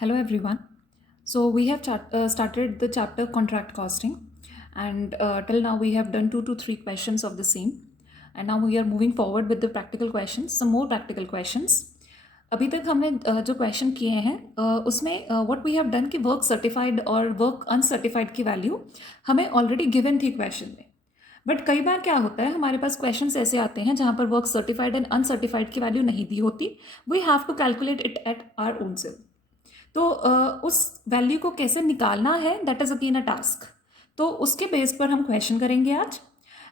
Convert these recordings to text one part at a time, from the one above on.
Hello everyone. So we have started the chapter contract costing, and till now we have done 2 to 3 questions of the same, and now we are moving forward with the practical questions, some more practical questions. अभी तक हमने जो question किए हैं उसमें what we have done कि work certified और work uncertified की वैल्यू हमें ऑलरेडी गिवन थी क्वेश्चन में. बट कई बार क्या होता है, हमारे पास क्वेश्चंस ऐसे आते हैं जहाँ पर वर्क सर्टिफाइड एंड अनसर्टिफाइड की वैल्यू नहीं दी होती. We have to calculate it at our own self. तो उस वैल्यू को कैसे निकालना है, that is again a task. तो उसके बेस पर हम क्वेश्चन करेंगे आज.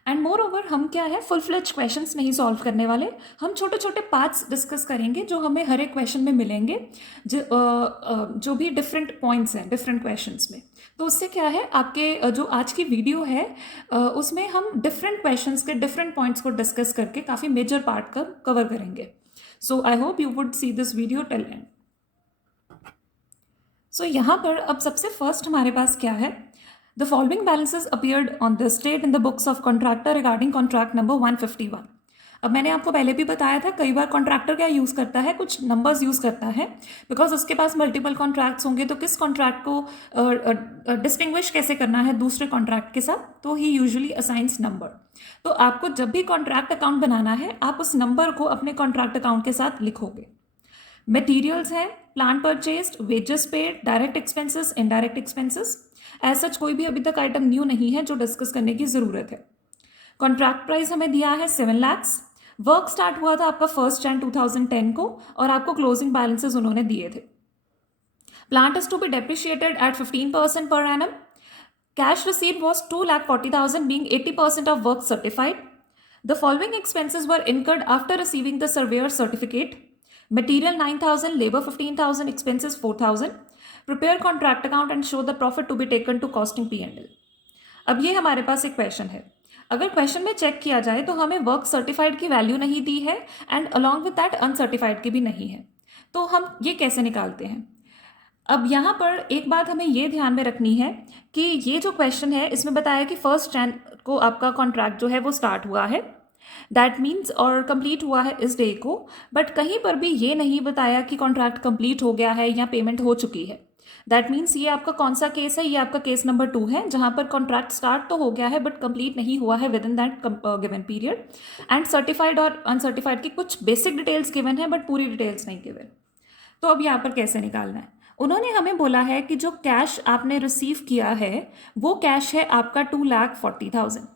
एंड मोर ओवर हम क्या है, फुल फ्लेज क्वेश्चंस नहीं सॉल्व करने वाले. हम छोटे छोटे पार्ट्स डिस्कस करेंगे जो हमें हर एक क्वेश्चन में मिलेंगे, जो भी डिफरेंट पॉइंट्स हैं डिफरेंट क्वेश्चंस में. तो उससे क्या है, आपके जो आज की वीडियो है उसमें हम डिफरेंट क्वेश्चंस के डिफरेंट पॉइंट्स को डिस्कस करके काफ़ी मेजर पार्ट का कवर करेंगे. So I hope you would see this video till end. So यहाँ पर अब सबसे फर्स्ट हमारे पास क्या है, the following balances appeared on this date in the books of contractor regarding contract number 151. अब मैंने आपको पहले भी बताया था, कई बार कॉन्ट्रैक्टर क्या यूज़ करता है, कुछ नंबर्स यूज़ करता है, बिकॉज उसके पास मल्टीपल कॉन्ट्रैक्ट्स होंगे. तो किस कॉन्ट्रैक्ट को डिस्टिंग्विश कैसे करना है दूसरे कॉन्ट्रैक्ट के साथ, तो ही यूजुअली असाइंस नंबर. तो आपको जब भी कॉन्ट्रैक्ट अकाउंट बनाना है, आप उस नंबर को अपने कॉन्ट्रैक्ट अकाउंट के साथ लिखोगे. मटेरियल्स हैं, plan purchased, wages paid, direct expenses, indirect expenses. As such कोई भी अभी तक आइटम न्यू नहीं है जो डिस्कस करने की ज़रूरत है. कॉन्ट्रैक्ट प्राइस हमें दिया है 7 lakhs. वर्क स्टार्ट हुआ था आपका 1 Jan 2010 को, और आपको क्लोजिंग बैलेंसेस उन्होंने दिए थे. Plant is to be depreciated at 15% per annum. Cash received was 2,40,000, being 80% of work certified. The following expenses were incurred after receiving the surveyor's certificate. Material 9,000, labor 15,000, expenses 4,000. Prepare contract account and show the profit to be taken to costing P&L. अब ये हमारे पास एक question है. अगर question में check किया जाए तो हमें वर्क सर्टिफाइड की वैल्यू नहीं दी है, and along with that uncertified की भी नहीं है. तो हम ये कैसे निकालते हैं? अब यहाँ पर एक बात हमें ये ध्यान में रखनी है कि ये जो क्वेश्चन है इसमें बताया कि 1 Jan को आपका कॉन्ट्रैक्ट जो है वो स्टार्ट हुआ है, दैट मीन्स, और कंप्लीट हुआ है इस डे को. बट कहीं पर भी ये नहीं बताया कि कॉन्ट्रैक्ट कंप्लीट हो गया है या पेमेंट हो चुकी है. दैट मीन्स ये आपका कौन सा केस है, ये आपका केस नंबर 2 है, जहाँ पर कॉन्ट्रैक्ट स्टार्ट तो हो गया है बट कंप्लीट नहीं हुआ है with in that given period. And certified और अनसर्टिफाइड की कुछ बेसिक डिटेल्स गिवन है बट पूरी डिटेल्स नहीं गिवन. तो अब यहाँ पर कैसे निकालना है? उन्होंने हमें बोला है कि जो कैश आपने रिसीव किया है वो कैश है आपका 2,40,000.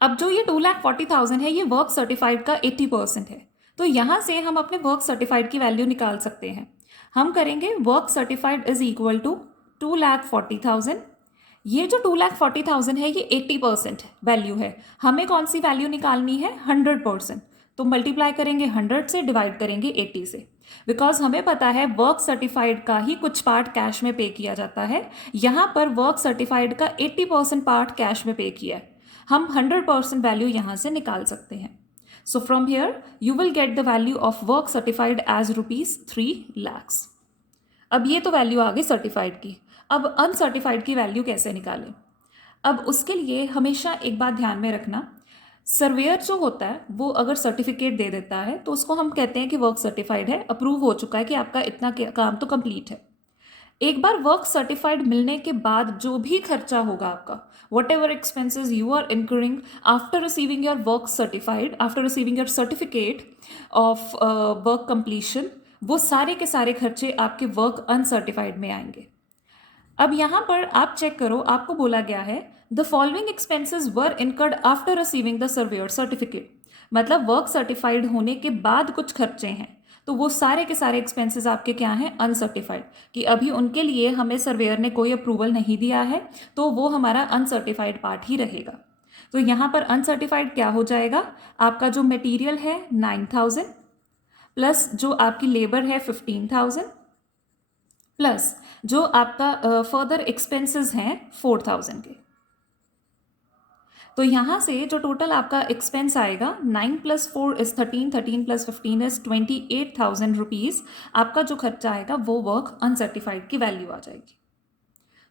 अब जो ये 2,40,000 है, ये वर्क सर्टिफाइड का 80% है. तो यहाँ से हम अपने वर्क सर्टिफाइड की वैल्यू निकाल सकते हैं. हम करेंगे work certified is equal to 2,40,000. ये जो 2,40,000 है ये 80% वैल्यू है. हमें कौन सी वैल्यू निकालनी है? 100%. तो मल्टीप्लाई करेंगे 100 से, डिवाइड करेंगे 80 से, बिकॉज हमें पता है वर्क सर्टिफाइड का ही कुछ पार्ट कैश में पे किया जाता है. यहाँ पर वर्क सर्टिफाइड का 80% पार्ट कैश में पे किया है. हम 100% वैल्यू यहाँ से निकाल सकते हैं. So from here you will get the value of work certified as ₹3 lakhs. अब ये तो वैल्यू आ गई सर्टिफाइड की. अब अनसर्टिफाइड की वैल्यू कैसे निकालें? अब उसके लिए हमेशा एक बात ध्यान में रखना, सर्वेयर जो होता है वो अगर सर्टिफिकेट दे देता है तो उसको हम कहते हैं कि वर्क सर्टिफाइड है, अप्रूव हो चुका है कि आपका इतना काम तो कंप्लीट है. एक बार वर्क सर्टिफाइड मिलने के बाद जो भी खर्चा होगा आपका, whatever expenses you are incurring after receiving your work certified, after receiving your certificate of work completion, वो सारे के सारे खर्चे आपके वर्क अनसर्टिफाइड में आएंगे. अब यहाँ पर आप चेक करो, आपको बोला गया है the following expenses were incurred after receiving the surveyor certificate. मतलब वर्क सर्टिफाइड होने के बाद कुछ खर्चे हैं, तो वो सारे के सारे एक्सपेंसेस आपके क्या हैं? अनसर्टिफाइड. कि अभी उनके लिए हमें सर्वेयर ने कोई अप्रूवल नहीं दिया है, तो वो हमारा अनसर्टिफाइड पार्ट ही रहेगा. तो यहाँ पर अनसर्टिफाइड क्या हो जाएगा? आपका जो मटेरियल है 9,000, प्लस जो आपकी लेबर है 15,000, प्लस जो आपका फर्दर एक्सपेंसेस हैं 4,000 के. तो यहाँ से जो टोटल आपका एक्सपेंस आएगा, 9 + 4 = 13, 13 + 15 = 28,000 रुपीज़. आपका जो खर्चा आएगा वो वर्क अनसर्टिफाइड की वैल्यू आ जाएगी.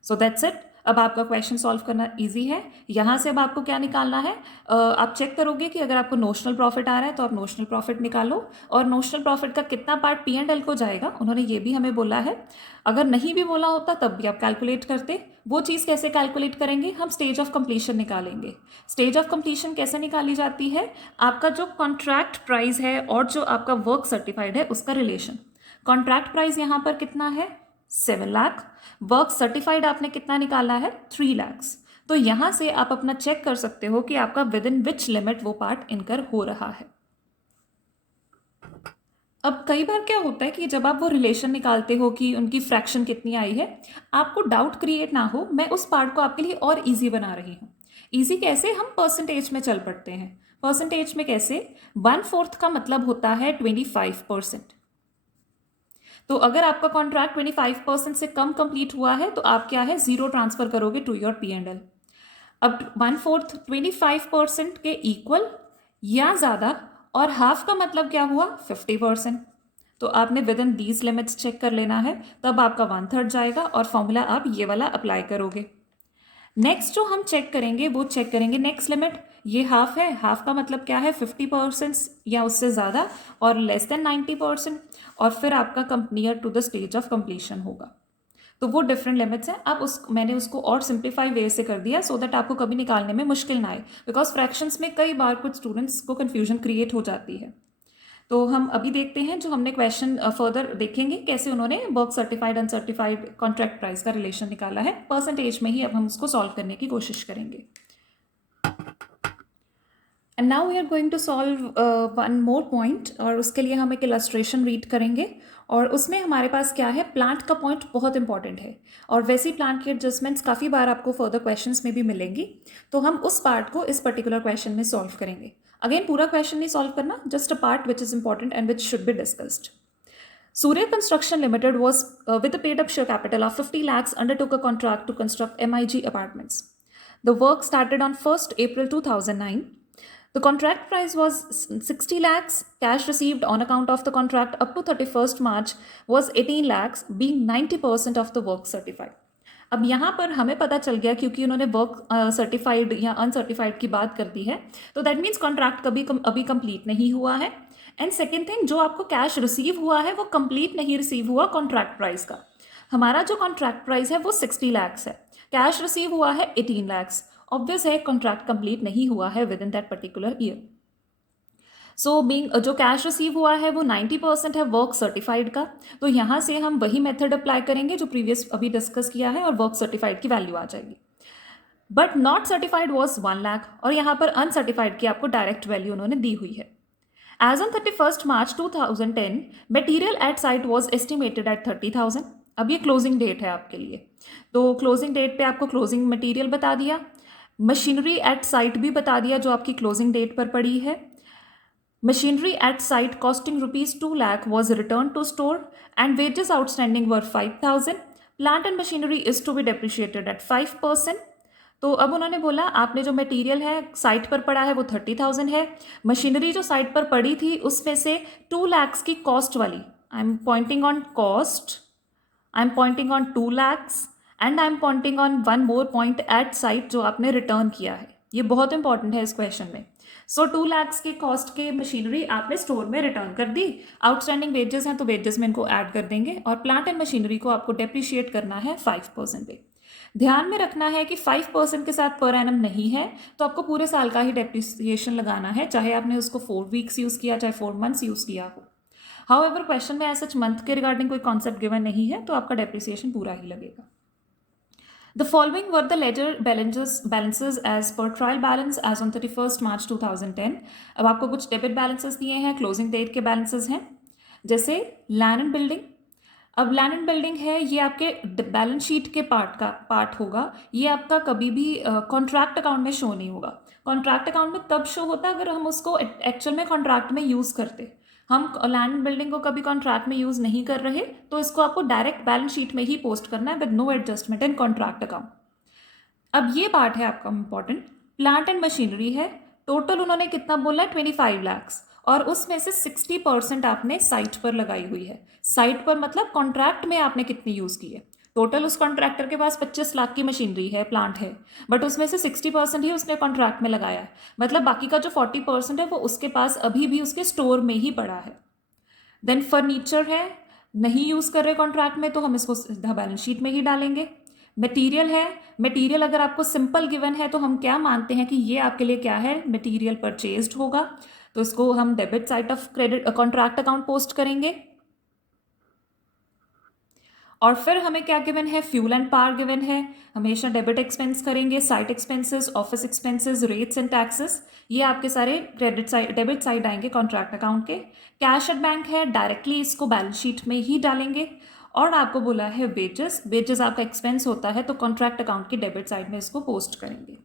So that's it. अब आपका क्वेश्चन सॉल्व करना इजी है। यहाँ से अब आपको क्या निकालना है, आप चेक करोगे कि अगर आपको नोशनल प्रॉफिट आ रहा है तो आप नोशनल प्रॉफिट निकालो, और नोशनल प्रॉफिट का कितना पार्ट P&L को जाएगा उन्होंने ये भी हमें बोला है। अगर नहीं भी बोला होता तब भी आप कैलकुलेट करते। वो चीज़ कैसे कैलकुलेट करेंगे, हम स्टेज ऑफ कंप्लीशन निकालेंगे। स्टेज ऑफ कंप्लीशन कैसे निकाली जाती है, आपका जो कॉन्ट्रैक्ट प्राइस है और जो आपका वर्क सर्टिफाइड है उसका रिलेशन। कॉन्ट्रैक्ट प्राइस यहाँ पर कितना है 7 लाख, वर्क सर्टिफाइड आपने कितना निकाला है 3 लाख्स। तो यहाँ से आप अपना चेक कर सकते हो कि आपका विद इन विच लिमिट वो पार्ट इनकर हो रहा है। अब कई बार क्या होता है कि जब आप वो रिलेशन निकालते हो कि उनकी फ्रैक्शन कितनी आई है, आपको डाउट क्रिएट ना हो, मैं उस पार्ट को आपके लिए और इजी बना रही हूँ। इजी कैसे, हम परसेंटेज में चल पड़ते हैं। परसेंटेज में कैसे, 1/4 का मतलब होता है 25%। तो अगर आपका कॉन्ट्रैक्ट 25% से कम कंप्लीट हुआ है तो आप क्या है 0 ट्रांसफर करोगे टू योर P&L। अब 1/4 25% के इक्वल या ज़्यादा, और हाफ का मतलब क्या हुआ 50%। तो आपने within these limits check कर लेना है, तब आपका 1/3 जाएगा और फॉर्मूला आप ये वाला अप्लाई करोगे। नेक्स्ट जो हम चेक करेंगे वो चेक करेंगे नेक्स्ट लिमिट। ये हाफ है, हाफ का मतलब क्या है 50% या उससे ज़्यादा और लेस देन 90%, और फिर आपका near to the stage of completion होगा। तो वो डिफरेंट लिमिट्स हैं। आप मैंने उसको और सिंप्लीफाई वे से कर दिया सो दैट आपको कभी निकालने में मुश्किल ना आए, बिकॉज फ्रैक्शंस में कई बार कुछ स्टूडेंट्स को कन्फ्यूजन क्रिएट हो जाती है। तो हम अभी देखते हैं जो हमने क्वेश्चन फर्दर देखेंगे कैसे उन्होंने work certified uncertified contract price का रिलेशन निकाला है। परसेंटेज में ही अब हम उसको सॉल्व करने की कोशिश करेंगे। And now we are going to solve one more point, और उसके लिए हम एक इलस्ट्रेशन रीड करेंगे, और उसमें हमारे पास क्या है, प्लांट का पॉइंट बहुत इंपॉर्टेंट है, और वैसे ही प्लांट की एडजस्टमेंट्स काफ़ी बार आपको फर्दर क्वेश्चंस में भी मिलेंगी। तो हम उस पार्ट को इस पर्टिकुलर क्वेश्चन में सॉल्व करेंगे। अगेन पूरा क्वेश्चन नहीं सॉल्व करना, just a part which is important and which should be discussed. Surya Construction Limited was with a paid up share capital of 50 lakhs undertook a contract to construct MIG apartments. The work started on 1st April 2009. The contract price was 60 lakhs. Cash received on account of the contract up to 31st March was 18 lakhs, being 90% of the work certified. अब यहाँ पर हमें पता चल गया, क्योंकि उन्होंने work certified या अनसर्टिफाइड की बात कर दी है, तो दैट मीन्स कॉन्ट्रैक्ट अभी कंप्लीट नहीं हुआ है। एंड सेकेंड थिंग, जो आपको कैश रिसीव हुआ है वो कंप्लीट नहीं रिसीव हुआ कॉन्ट्रैक्ट प्राइस का। हमारा जो कॉन्ट्रैक्ट प्राइस है वो 60 लाख्स है, कैश रिसीव हुआ है 18 लाख्स। ऑब्वियस है कॉन्ट्रैक्ट कंप्लीट नहीं हुआ है with in that particular year. So being जो कैश रिसीव हुआ है वो 90% है वर्क सर्टिफाइड का, तो यहाँ से हम वही मेथड अप्लाई करेंगे जो प्रीवियस अभी डिस्कस किया है, और वर्क सर्टिफाइड की वैल्यू आ जाएगी। But not certified was 1 lakh, और यहाँ पर अनसर्टिफाइड की आपको डायरेक्ट वैल्यू उन्होंने दी हुई है। As on 31st March 2010, material at site was estimated at 30,000. अब ये क्लोजिंग डेट है आपके लिए, तो क्लोजिंग डेट पे आपको क्लोजिंग मटेरियल बता दिया, मशीनरी एट साइट भी बता दिया जो आपकी क्लोजिंग डेट पर पड़ी है। Machinery at site costing ₹2 lakh was returned to store and wages outstanding were 5,000. Plant and machinery is to be depreciated at 5%. तो अब उन्होंने बोला आपने जो मटेरियल है साइट पर पड़ा है वो 30,000 है, मशीनरी जो साइट पर पड़ी थी उसमें से 2 lakhs की कॉस्ट वाली, I am pointing on cost, I am pointing on 2 lakhs, and I am pointing on one more point at site जो आपने रिटर्न किया है। ये बहुत इंपॉर्टेंट है इस क्वेश्चन में। सो 2 lakhs की कॉस्ट के मशीनरी आपने स्टोर में रिटर्न कर दी, आउटस्टैंडिंग वेजेस हैं तो वेजेस में इनको ऐड कर देंगे, और प्लांट एंड मशीनरी को आपको डेप्रिशिएट करना है 5% पे। ध्यान में रखना है कि 5% के साथ पर एनम नहीं है, तो आपको पूरे साल का ही डेप्रिसिएशन लगाना है, चाहे आपने उसको 4 weeks यूज़ किया चाहे 4 months यूज़ किया हो। हाउएवर क्वेश्चन में ऐसा मंथ के रिगार्डिंग कोई कॉन्सेप्ट गिवन नहीं है, तो आपका डेप्रिसिएशन पूरा ही लगेगा। The following were the ledger balances as per trial balance as on 31st March 2010. अब आपको कुछ डेबिट बैलेंसेस दिए हैं, क्लोजिंग डेट के बैलेंसेस हैं, जैसे लैंड एंड बिल्डिंग। अब लैंड एंड बिल्डिंग है, ये आपके बैलेंस शीट के पार्ट होगा, ये आपका कभी भी कॉन्ट्रैक्ट अकाउंट में शो नहीं होगा। कॉन्ट्रैक्ट अकाउंट में तब शो होता है अगर हम उसको एक्चुअल में कॉन्ट्रैक्ट में यूज़ करते। हम लैंड एंड बिल्डिंग को कभी कॉन्ट्रैक्ट में यूज़ नहीं कर रहे, तो इसको आपको डायरेक्ट बैलेंस शीट में ही पोस्ट करना है with no adjustment in contract account. अब ये पार्ट है आपका इंपॉर्टेंट, प्लांट एंड मशीनरी है, टोटल उन्होंने कितना बोला है 25 lakhs, और उसमें से 60% आपने साइट पर लगाई हुई है। साइट पर मतलब कॉन्ट्रैक्ट में आपने कितनी यूज़ की है, टोटल उस कॉन्ट्रैक्टर के पास 25 लाख की मशीनरी है, प्लांट है, बट उसमें से 60% ही उसने कॉन्ट्रैक्ट में लगाया है, मतलब बाकी का जो 40% है वो उसके पास अभी भी उसके स्टोर में ही पड़ा है। देन फर्नीचर है, नहीं यूज़ कर रहे कॉन्ट्रैक्ट में, तो हम इसको सीधा बैलेंस शीट में ही डालेंगे। मटेरियल है, मटेरियल अगर आपको सिंपल गिवन है तो हम क्या मानते हैं कि ये आपके लिए क्या है, मटेरियल परचेज्ड होगा, तो इसको हम debit side of credit contract account post करेंगे। और फिर हमें क्या गिवन है, फ्यूल एंड पावर गिवन है, हमेशा डेबिट एक्सपेंस करेंगे, site expenses, office expenses, rates and taxes, ये आपके सारे क्रेडिट साइड डेबिट साइड आएंगे कॉन्ट्रैक्ट अकाउंट के। कैश एट बैंक है, डायरेक्टली इसको बैलेंस शीट में ही डालेंगे। और आपको बोला है वेजेस, वेजेस आपका एक्सपेंस होता है तो कॉन्ट्रैक्ट अकाउंट की डेबिट साइड में इसको पोस्ट करेंगे।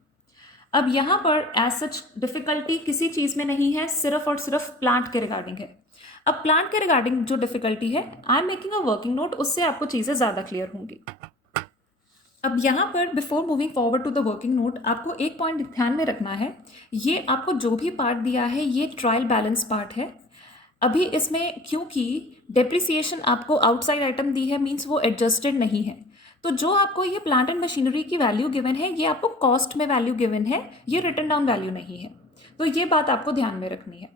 अब यहाँ पर एज सच डिफिकल्टी किसी चीज़ में नहीं है, सिर्फ और सिर्फ प्लांट के रिगार्डिंग है। अब प्लांट के रिगार्डिंग जो डिफिकल्टी है, I am making a working note, उससे आपको चीज़ें ज़्यादा क्लियर होंगी। अब यहाँ पर before moving forward to the working note, आपको एक पॉइंट ध्यान में रखना है, ये आपको जो भी पार्ट दिया है ये ट्रायल बैलेंस पार्ट है। अभी इसमें क्योंकि डेप्रिसिएशन आपको आउटसाइड आइटम दी है, मीन्स वो एडजस्टेड नहीं है, तो जो आपको ये प्लांट एंड मशीनरी की वैल्यू गिवन है ये आपको कॉस्ट में वैल्यू गिवन है, ये रिटन डाउन वैल्यू नहीं है, तो ये बात आपको ध्यान में रखनी है।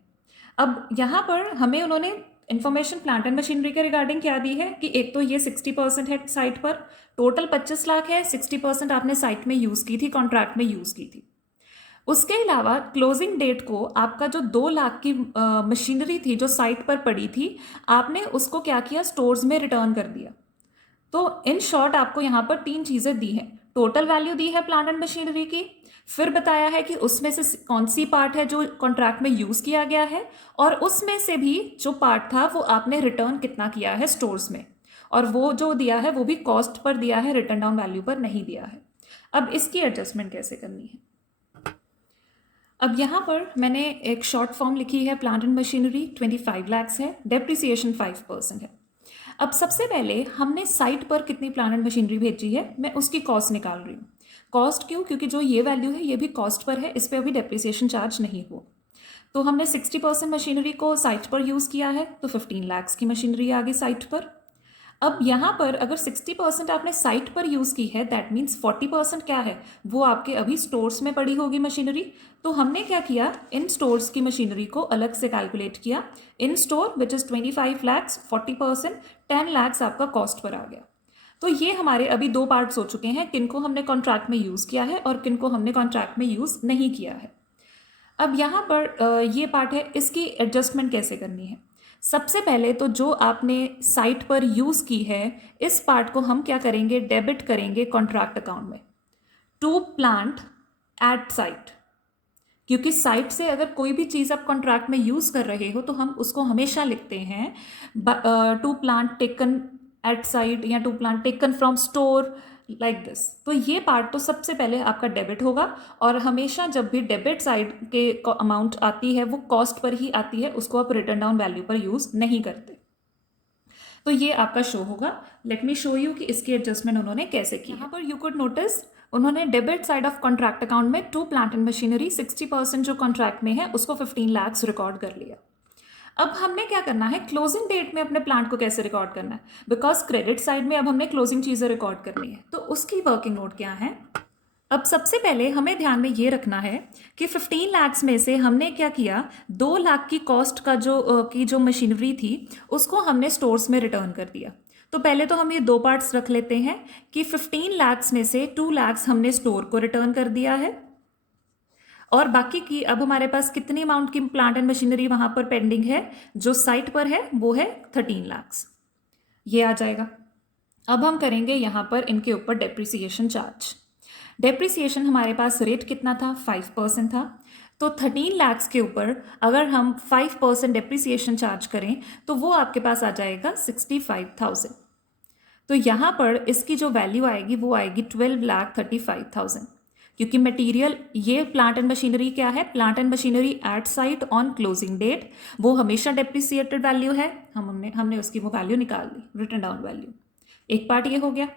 अब यहाँ पर हमें उन्होंने इन्फॉर्मेशन प्लांट एंड मशीनरी के रिगार्डिंग क्या दी है कि एक तो ये 60% है साइट पर, टोटल 25 लाख है, 60% आपने साइट में यूज़ की थी, कॉन्ट्रैक्ट में यूज़ की थी। उसके अलावा क्लोजिंग डेट को आपका जो 2 लाख की मशीनरी थी जो साइट पर पड़ी थी, आपने उसको क्या किया, स्टोर्स में रिटर्न कर दिया। तो इन शॉर्ट आपको यहाँ पर 3 चीज़ें दी हैं, टोटल वैल्यू दी है प्लांट एंड मशीनरी की, फिर बताया है कि उसमें से कौन सी पार्ट है जो कॉन्ट्रैक्ट में यूज़ किया गया है, और उसमें से भी जो पार्ट था वो आपने रिटर्न कितना किया है स्टोर्स में, और वो जो दिया है वो भी कॉस्ट पर दिया है, रिटर्न डाउन वैल्यू पर नहीं दिया है। अब इसकी एडजस्टमेंट कैसे करनी है, अब यहाँ पर मैंने एक शॉर्ट फॉर्म लिखी है, प्लांट एंड मशीनरी 25 लाख्स है, डेप्रिसिएशन 5% है। अब सबसे पहले हमने साइट पर कितनी प्लांट एंड मशीनरी भेजी है, मैं उसकी कॉस्ट निकाल रही हूँ। कॉस्ट क्यों, क्योंकि जो ये वैल्यू है ये भी कॉस्ट पर है, इस पर अभी डेप्रिसिएशन चार्ज नहीं हुआ। तो हमने 60% मशीनरी को साइट पर यूज़ किया है, तो 15 लाख्स की मशीनरी आ गई साइट पर। अब यहाँ पर अगर 60% आपने साइट पर यूज़ की है, दैट मीन्स 40% क्या है, वो आपके अभी स्टोर्स में पड़ी होगी मशीनरी। तो हमने क्या किया, इन स्टोर्स की मशीनरी को अलग से कैलकुलेट किया, इन store which is 25 lakhs, 40% 10 lakhs आपका कॉस्ट पर आ गया। तो ये हमारे अभी 2 पार्ट्स हो चुके हैं, किनको हमने कॉन्ट्रैक्ट में यूज़ किया है और किनको हमने कॉन्ट्रैक्ट में यूज़ नहीं किया है। अब यहाँ पर ये पार्ट है, इसकी एडजस्टमेंट कैसे करनी है। सबसे पहले तो जो आपने साइट पर यूज़ की है, इस पार्ट को हम क्या करेंगे, डेबिट करेंगे कॉन्ट्रैक्ट अकाउंट में, टू प्लांट एट साइट। क्योंकि साइट से अगर कोई भी चीज़ आप कॉन्ट्रैक्ट में यूज़ कर रहे हो तो हम उसको हमेशा लिखते हैं to plant taken at site या to plant taken from store, like this. तो ये पार्ट तो सबसे पहले आपका डेबिट होगा, और हमेशा जब भी डेबिट साइड के अमाउंट आती है वो कॉस्ट पर ही आती है, उसको आप रिटर्न डाउन वैल्यू पर यूज़ नहीं करते। तो ये आपका शो होगा। लेट मी शो यू कि इसकी एडजस्टमेंट उन्होंने कैसे की। यहाँ पर यू कुड नोटिस उन्होंने debit side of contract account में टू प्लांट एंड मशीनरी 60% जो कॉन्ट्रैक्ट में है उसको 15 लाख्स रिकॉर्ड कर लिया। अब हमने क्या करना है, क्लोजिंग डेट में अपने प्लांट को कैसे रिकॉर्ड करना है, बिकॉज क्रेडिट साइड में अब हमने क्लोजिंग चीज़ें रिकॉर्ड करनी है, तो उसकी वर्किंग नोट क्या है। अब सबसे पहले हमें ध्यान में ये रखना है कि 15 लाख्स में से हमने क्या किया, 2 लाख की कॉस्ट का जो मशीनरी थी उसको हमने स्टोर्स में रिटर्न कर दिया। तो पहले तो हम ये 2 पार्ट्स रख लेते हैं कि 15 लाख्स में से 2 लाख्स हमने स्टोर को रिटर्न कर दिया है, और बाकी की अब हमारे पास कितनी अमाउंट की प्लांट एंड मशीनरी वहाँ पर पेंडिंग है, जो साइट पर है वो है 13 लाख्स, ये आ जाएगा। अब हम करेंगे यहाँ पर इनके ऊपर डेप्रिसिएशन चार्ज। डेप्रिसिएशन हमारे पास रेट कितना था, 5% था, तो 13 लाख्स के ऊपर अगर हम 5% डेप्रिसिएशन चार्ज करें तो वो आपके पास आ जाएगा 65,000। तो यहाँ पर इसकी जो वैल्यू आएगी वो आएगी 12,35,000, क्योंकि मटेरियल ये प्लांट एंड मशीनरी क्या है, plant and machinery at site on closing date, वो हमेशा डेप्रिसिएटेड वैल्यू है, हमने उसकी वो वैल्यू निकाल ली, रिटन डाउन वैल्यू। एक पार्ट ये हो गया।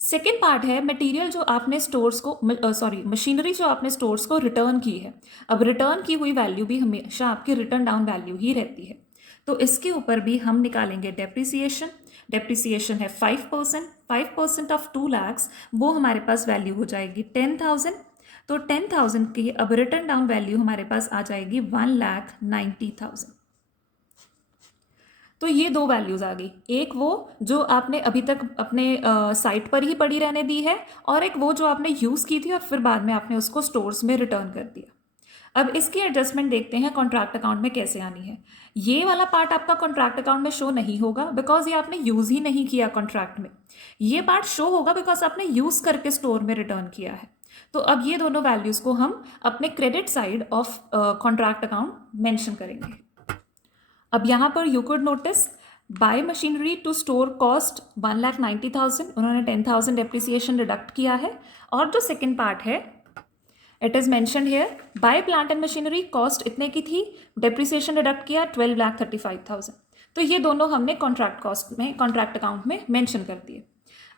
सेकेंड पार्ट है मटेरियल जो आपने स्टोर्स को मशीनरी जो आपने स्टोर्स को रिटर्न की है। अब रिटर्न की हुई वैल्यू भी हमेशा आपकी रिटर्न डाउन वैल्यू ही रहती है। तो इसके ऊपर भी हम निकालेंगे डेप्रिसिएशन। डेप्रिसिएशन है 5%, 5% ऑफ 2 lakhs, वो हमारे पास वैल्यू हो जाएगी 10,000। तो 10,000 की अब रिटर्न डाउन वैल्यू हमारे पास आ जाएगी 1,90,000। तो ये दो वैल्यूज़ आ गई, एक वो जो आपने अभी तक अपने साइट पर ही पड़ी रहने दी है, और एक वो जो आपने यूज़ की थी और फिर बाद में आपने उसको स्टोर्स में रिटर्न कर दिया। अब इसकी एडजस्टमेंट देखते हैं कॉन्ट्रैक्ट अकाउंट में कैसे आनी है। ये वाला पार्ट आपका कॉन्ट्रैक्ट अकाउंट में शो नहीं होगा बिकॉज ये आपने यूज़ ही नहीं किया कॉन्ट्रैक्ट में। ये पार्ट शो होगा बिकॉज आपने यूज़ करके स्टोर में रिटर्न किया है। तो अब ये दोनों वैल्यूज़ को हम अपने credit side of contract account mention करेंगे। अब यहाँ पर you could notice by machinery to store cost 1,90,000, उन्होंने 10,000 डेप्रिसिएशन डिडक्ट किया है। और जो सेकेंड पार्ट है it is mentioned here, by plant and machinery cost इतने की थी, डेप्रिसिएशन डिडक्ट किया 12,35,000। तो ये दोनों हमने कॉन्ट्रैक्ट कॉस्ट में, कॉन्ट्रैक्ट अकाउंट में मेंशन कर दिए।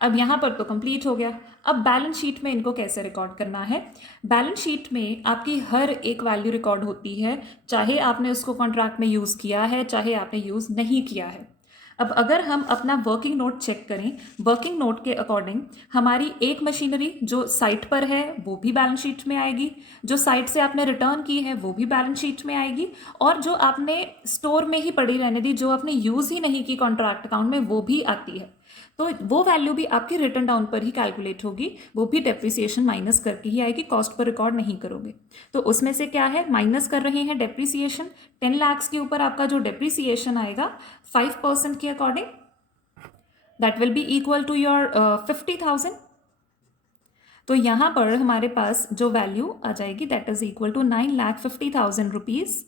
अब यहाँ पर तो कंप्लीट हो गया। अब बैलेंस शीट में इनको कैसे रिकॉर्ड करना है। बैलेंस शीट में आपकी हर एक वैल्यू रिकॉर्ड होती है, चाहे आपने उसको कॉन्ट्रैक्ट में यूज़ किया है चाहे आपने यूज़ नहीं किया है। अब अगर हम अपना वर्किंग नोट चेक करें, वर्किंग नोट के अकॉर्डिंग हमारी एक मशीनरी जो साइट पर है वो भी बैलेंस शीट में आएगी, जो साइट से आपने रिटर्न की है वो भी बैलेंस शीट में आएगी, और जो आपने स्टोर में ही पड़ी रहने दी, जो आपने यूज़ ही नहीं की कॉन्ट्रैक्ट अकाउंट में, वो भी आती है। तो वो वैल्यू भी आपकी रिटर्न डाउन पर ही कैलकुलेट होगी, वो भी डेप्रिसिएशन माइनस करके ही आएगी, कॉस्ट पर रिकॉर्ड नहीं करोगे। तो उसमें से क्या है, माइनस कर रहे हैं डेप्रिसिएशन। 10 lakhs के ऊपर आपका जो डेप्रिसिएशन आएगा 5% के according, that will be equal to your 50,000। तो यहाँ पर हमारे पास जो वैल्यू आ जाएगी that is equal to 9,50,000 rupees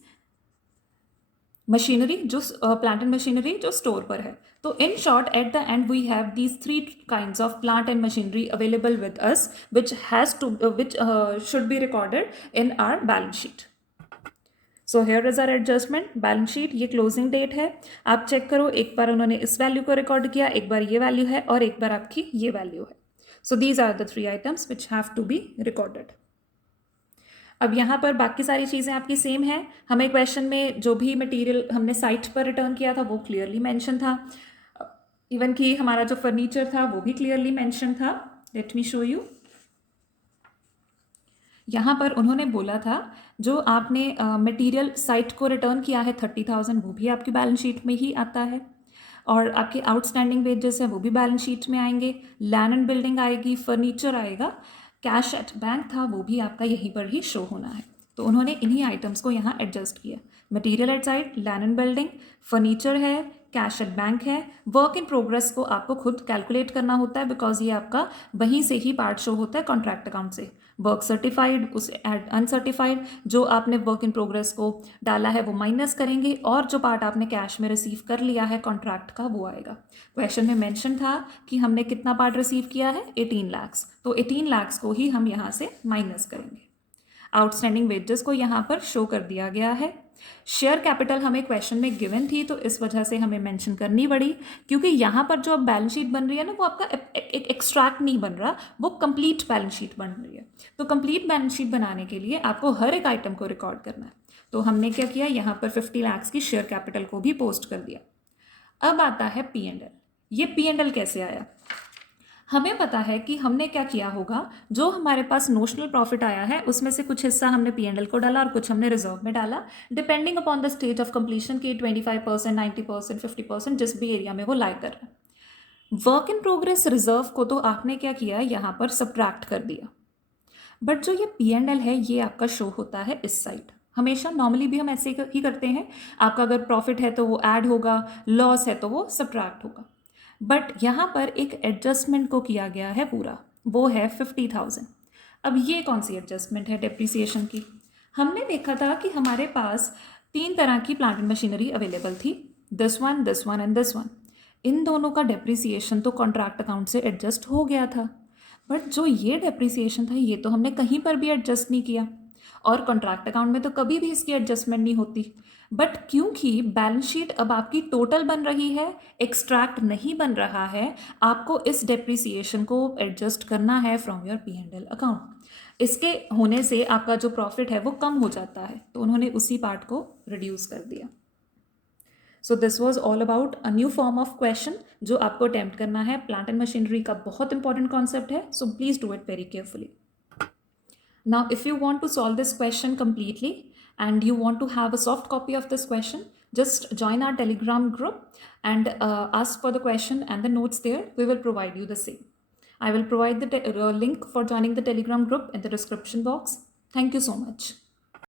machinery, जो प्लांट एंड मशीनरी जो स्टोर पर है। तो in short at the end we have these 3 kinds of plant and machinery available with us which should be recorded in our balance sheet. So here is our adjustment balance sheet. ये closing date है, आप check करो, एक बार उन्होंने इस value को record किया, एक बार ये वैल्यू है, और एक बार आपकी ये वैल्यू है। So these are the 3 items which have to be recorded. अब यहाँ पर बाकी सारी चीज़ें आपकी सेम हैं। हमें क्वेश्चन में जो भी मटेरियल हमने साइट पर रिटर्न किया था वो क्लियरली मेंशन था, इवन कि हमारा जो फर्नीचर था वो भी क्लियरली मेंशन था। Let me show you. यहाँ पर उन्होंने बोला था जो आपने मटेरियल साइट को रिटर्न किया है 30,000, वो भी आपकी बैलेंस शीट में ही आता है, और आपके आउटस्टैंडिंग वेजेस हैं वो भी बैलेंस शीट में आएंगे, लैंड एंड बिल्डिंग आएगी, फर्नीचर आएगा, कैश एट बैंक था वो भी आपका यहीं पर ही शो होना है। तो उन्होंने इन्हीं आइटम्स को यहाँ एडजस्ट किया, material at site, land and building, furniture है, कैश एट बैंक है। वर्क इन प्रोग्रेस को आपको खुद कैलकुलेट करना होता है बिकॉज ये आपका वहीं से ही पार्ट शो होता है कॉन्ट्रैक्ट अकाउंट से। वर्क सर्टिफाइड, उस एड अनसर्टिफाइड, जो आपने वर्क इन प्रोग्रेस को डाला है वो माइनस करेंगे, और जो पार्ट आपने कैश में रिसीव कर लिया है कॉन्ट्रैक्ट का वो आएगा। क्वेश्चन में मेंशन था कि हमने कितना पार्ट रिसीव किया है, 18 lakhs, तो 18 lakhs को ही हम यहाँ से माइनस करेंगे। आउटस्टैंडिंग वेजेस को यहाँ पर शो कर दिया गया है। शेयर कैपिटल हमें क्वेश्चन में गिवन थी तो इस वजह से हमें मेंशन करनी पड़ी, क्योंकि यहाँ पर जो अब बैलेंस शीट बन रही है ना वो आपका एक एक्सट्रैक्ट नहीं बन रहा, वो कंप्लीट बैलेंस शीट बन रही है। तो कंप्लीट बैलेंस शीट बनाने के लिए आपको हर एक आइटम को रिकॉर्ड करना है। तो हमने क्या किया, यहाँ पर 50 lakhs की शेयर कैपिटल को भी पोस्ट कर दिया। अब आता है P&L। ये P&L कैसे आया, हमें पता है कि हमने क्या किया होगा, जो हमारे पास नोशनल प्रॉफिट आया है उसमें से कुछ हिस्सा हमने P&L को डाला और कुछ हमने रिजर्व में डाला, depending upon the stage of completion की 25%, 90%, 50%, जिस भी एरिया में वो लाई कर रहा है। वर्क इन प्रोग्रेस रिजर्व को तो आपने क्या किया, यहाँ पर सब्ट्रैक्ट कर दिया, बट जो ये P&L है ये आपका शो होता है इस साइड। हमेशा नॉर्मली भी हम ऐसे ही करते हैं, आपका अगर प्रॉफिट है तो वो ऐड होगा, लॉस है तो वो सब्ट्रैक्ट होगा, बट यहाँ पर एक एडजस्टमेंट को किया गया है पूरा, वो है 50,000। अब ये कौन सी एडजस्टमेंट है डेप्रिसिएशन की, हमने देखा था कि हमारे पास 3 तरह की प्लांट एंड मशीनरी अवेलेबल थी, this one and this one. इन दोनों का डेप्रिसिएशन तो कॉन्ट्रैक्ट अकाउंट से एडजस्ट हो गया था, बट जो ये डेप्रिसिएशन था ये तो हमने कहीं पर भी एडजस्ट नहीं किया, और कॉन्ट्रैक्ट अकाउंट में तो कभी भी इसकी एडजस्टमेंट नहीं होती। बट क्योंकि बैलेंस शीट अब आपकी टोटल बन रही है, एक्सट्रैक्ट नहीं बन रहा है, आपको इस डेप्रिसिएशन को एडजस्ट करना है फ्रॉम योर P&L अकाउंट। इसके होने से आपका जो प्रॉफिट है वो कम हो जाता है, तो उन्होंने उसी पार्ट को रिड्यूस कर दिया। So this was all about a new form of question जो आपको अटेम्प्ट करना है. प्लांट एंड मशीनरी का बहुत इंपॉर्टेंट कॉन्सेप्ट है, so please do it very carefully. Now, if you want to solve this question completely and you want to have a soft copy of this question, just join our Telegram group and ask for the question and the notes there. We will provide you the same. I will provide the link for joining the Telegram group in the description box. Thank you so much.